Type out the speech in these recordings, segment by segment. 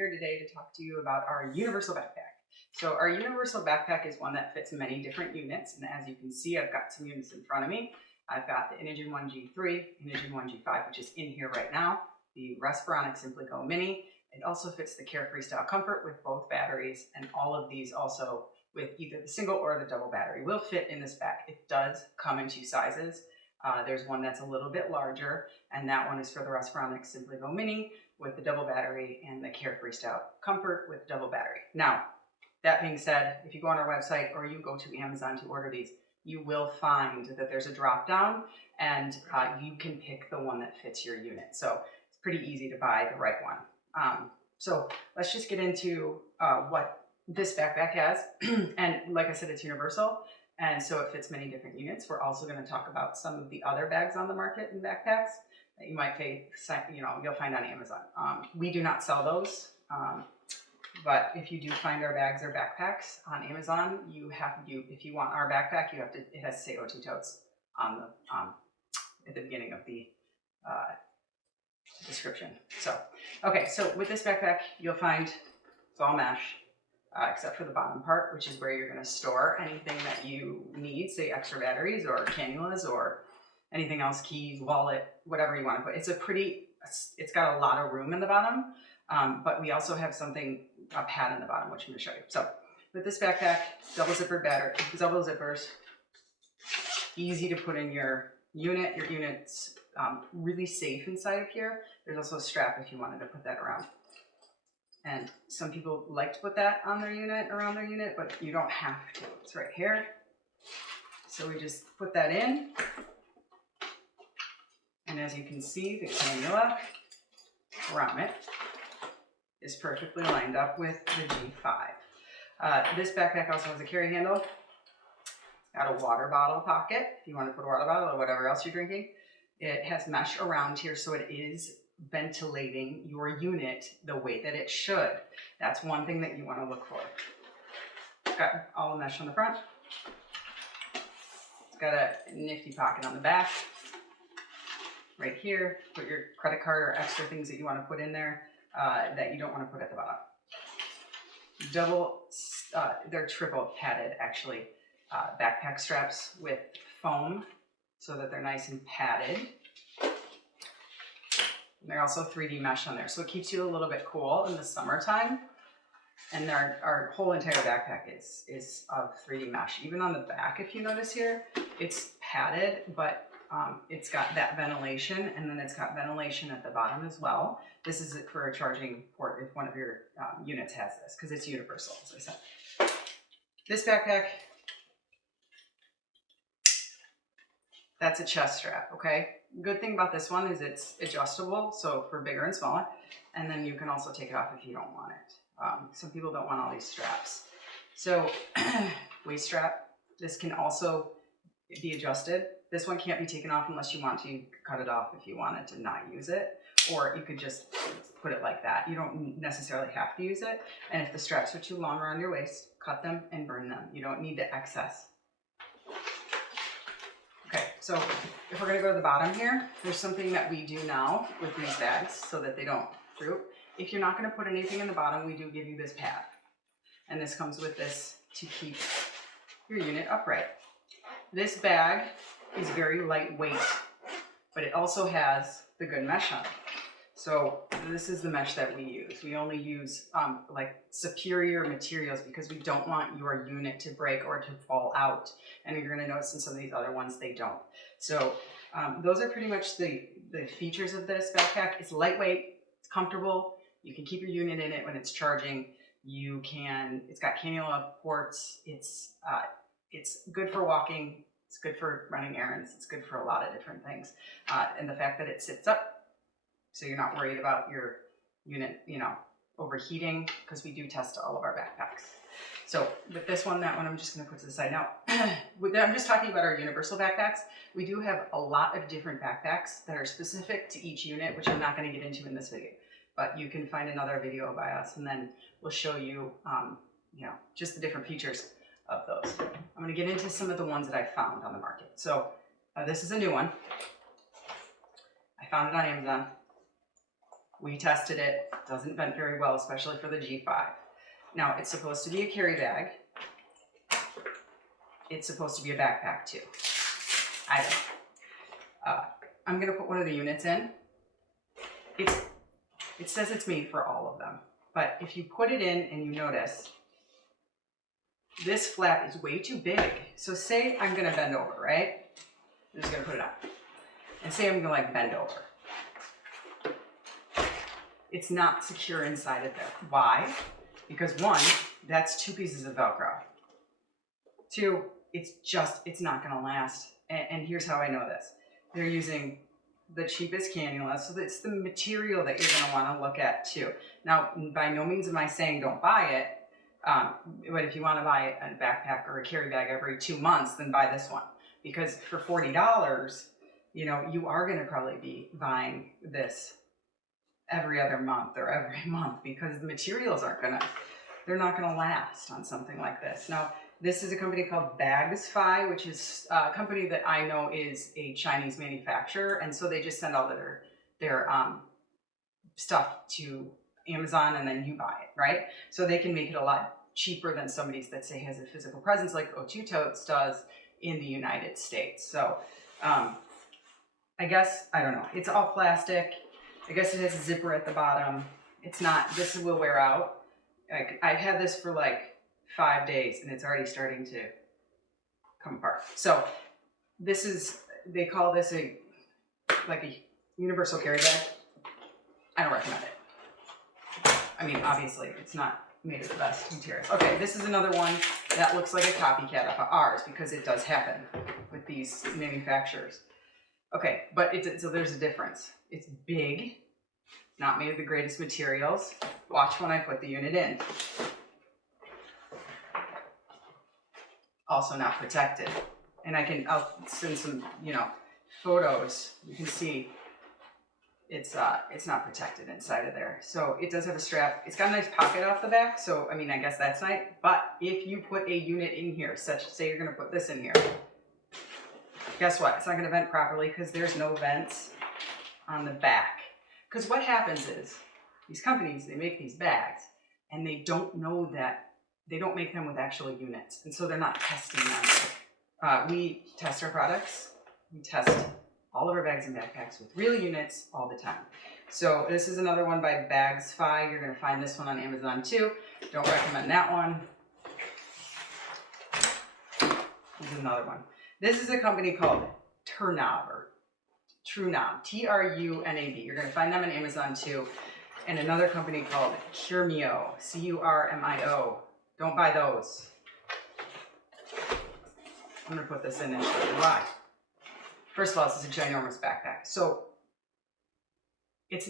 here today to talk to you about our universal backpack. So our universal backpack is one that fits many different units, and as you can see, I've got some units in front of me. I've got the Inogen One G3, Inogen One G5, which is in here right now, the Resperonics SimplyGo Mini. It also fits the Caire Freestyle Comfort with both batteries, and all of these also with either the single or the double battery will fit in this bag. It does come in two sizes. There's one that's a little bit larger, and that one is for the Resperonics SimplyGo Mini with the double battery, and the Caire Freestyle Comfort with double battery. Now, that being said, if you go on our website or you go to Amazon to order these, you will find that there's a drop down, and you can pick the one that fits your unit. So it's pretty easy to buy the right one. So let's just get into what this backpack has. And like I said, it's universal, and so it fits many different units. We're also going to talk about some of the other bags on the market and backpacks that you might you'll find on Amazon. We do not sell those, but if you do find our bags or backpacks on Amazon, if you want our backpack, it has to say O2 totes on the at the beginning of the description. So with this backpack, you'll find it's all mesh. Except for the bottom part, which is where you're going to store anything that you need, say extra batteries or cannulas or anything else, keys, wallet, whatever you want to put. It's got a lot of room in the bottom, but we also have a pad in the bottom, which I'm going to show you. So with this backpack, double zippers, easy to put in your unit. Your unit's really safe inside of here. There's also a strap if you wanted to put that around. And some people like to put that on their unit, around their unit, but you don't have to. It's right here. So we just put that in. And as you can see, the cannula around it is perfectly lined up with the G5. This backpack also has a carry handle. It's got a water bottle pocket if you want to put a water bottle or whatever else you're drinking. It has mesh around here, so it is ventilating your unit the way that it should. That's one thing that you want to look for. It's got all the mesh on the front. It's got a nifty pocket on the back. Right here, put your credit card or extra things that you want to put in there that you don't want to put at the bottom. They're triple padded actually, backpack straps with foam so that they're nice and padded. And they're also 3D mesh on there, so it keeps you a little bit cool in the summertime. And our whole entire backpack is of 3D mesh. Even on the back, if you notice here, it's padded, but it's got that ventilation, and then it's got ventilation at the bottom as well. This is for a charging port if one of your units has this, because it's universal, as I said. This backpack, that's a chest strap, okay? Good thing about this one is it's adjustable, so for bigger and smaller, and then you can also take it off if you don't want it. Some people don't want all these straps. So waist strap, this can also be adjusted. This one can't be taken off unless you want to. You could cut it off if you wanted to not use it, or you could just put it like that. You don't necessarily have to use it, and if the straps are too long around your waist, cut them and burn them. You don't need the excess. Okay, so if we're going to go to the bottom here, there's something that we do now with these bags so that they don't droop. If you're not going to put anything in the bottom, we do give you this pad. And this comes with this to keep your unit upright. This bag is very lightweight, but it also has the good mesh on it. So this is the mesh that we use. We only use like superior materials because we don't want your unit to break or to fall out. And you're going to notice in some of these other ones, they don't. So those are pretty much the features of this backpack. It's lightweight, it's comfortable. You can keep your unit in it when it's charging. It's got cannula ports. It's good for walking. It's good for running errands. It's good for a lot of different things. And the fact that it sits up, so you're not worried about your unit, overheating, because we do test all of our backpacks. So with this one, that one, I'm just going to put to the side. Now, I'm just talking about our universal backpacks. We do have a lot of different backpacks that are specific to each unit, which I'm not going to get into in this video. But you can find another video by us, and then we'll show you, just the different features of those. I'm going to get into some of the ones that I found on the market. So this is a new one. I found it on Amazon. We tested it. It doesn't vent very well, especially for the G5. Now, it's supposed to be a carry bag. It's supposed to be a backpack too. I don't know. I'm gonna put one of the units in. It says it's made for all of them, but if you put it in and you notice, this flap is way too big. So say I'm gonna bend over, right? I'm just gonna put it on. And say I'm gonna like bend over. It's not secure inside of there. Why? Because one, that's 2 pieces of Velcro. 2, it's not gonna last. And here's how I know this. They're using the cheapest cannula, so it's the material that you're gonna wanna look at too. Now, by no means am I saying don't buy it, but if you wanna buy a backpack or a carry bag every 2 months, then buy this one. Because for $40, you know, you are gonna probably be buying this every other month or every month because the materials they're not gonna last on something like this. Now, this is a company called Bagsfy, which is a company that I know is a Chinese manufacturer, and so they just send all their stuff to Amazon and then you buy it, right? So they can make it a lot cheaper than somebody's that say has a physical presence like O2 Totes does in the United States. So I guess, I don't know, it's all plastic. I guess it has a zipper at the bottom. It's not, this will wear out. Like, I've had this for like 5 days and it's already starting to come apart. So this is, they call this like a universal carry bag. I don't recommend it. I mean, obviously it's not made of the best materials. Okay, this is another one that looks like a copycat of ours because it does happen with these manufacturers. Okay, but so there's a difference. It's big, not made of the greatest materials. Watch when I put the unit in. Also not protected. And I'll send some, you know, photos. You can see it's not protected inside of there. So it does have a strap. It's got a nice pocket off the back. So, I mean, I guess that's nice. But if you put a unit in here, say you're gonna put this in here, guess what? It's not gonna vent properly because there's no vents on the back. Because what happens is, these companies, they make these bags and they don't know that they don't make them with actual units. And so they're not testing them. We test our products. We test all of our bags and backpacks with real units all the time. So this is another one by Bagsfy. You're gonna find this one on Amazon too. Don't recommend that one. This is another one. This is a company called Trunab, T-R-U-N-A-B. You're gonna find them on Amazon too. And another company called Curmio, C-U-R-M-I-O. Don't buy those. I'm gonna put this in and show you why. First of all, this is a ginormous backpack. So this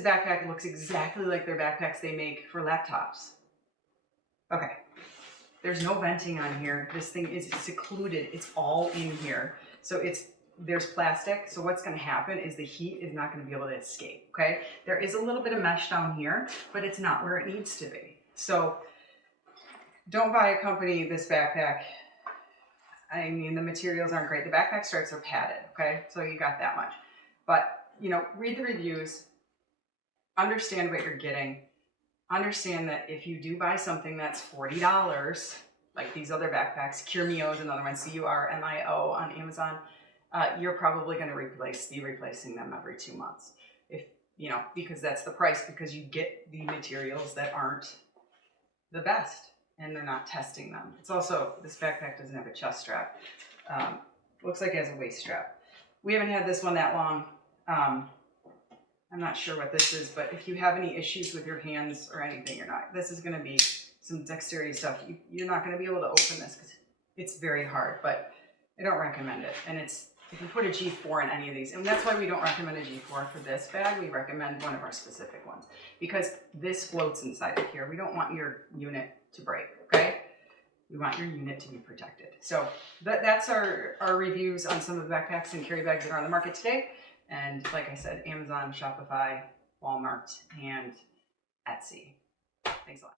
backpack looks exactly like their backpacks they make for laptops. Okay, there's no venting on here. This thing is secluded. It's all in here. So there's plastic. So what's gonna happen is the heat is not gonna be able to escape, okay? There is a little bit of mesh down here, but it's not where it needs to be. So don't buy a company this backpack. I mean, the materials aren't great. The backpack straps are padded, okay? So you got that much. But, you know, read the reviews, understand what you're getting, understand that if you do buy something that's $40, like these other backpacks, Curmio is another one, C-U-R-M-I-O on Amazon, you're probably gonna be replacing them every 2 months. If, you know, because that's the price, because you get the materials that aren't the best. And they're not testing them. It's also, this backpack doesn't have a chest strap. Looks like it has a waist strap. We haven't had this one that long. I'm not sure what this is, but if you have any issues with your hands or anything, this is gonna be some dexterity stuff. You're not gonna be able to open this because it's very hard, but I don't recommend it. And if you put a G4 in any of these, and that's why we don't recommend a G4 for this bag, we recommend one of our specific ones because this floats inside of here. We don't want your unit to break, okay? We want your unit to be protected. So that's our reviews on some of the backpacks and carry bags that are on the market today. And like I said, Amazon, Shopify, Walmart, and Etsy. Thanks a lot.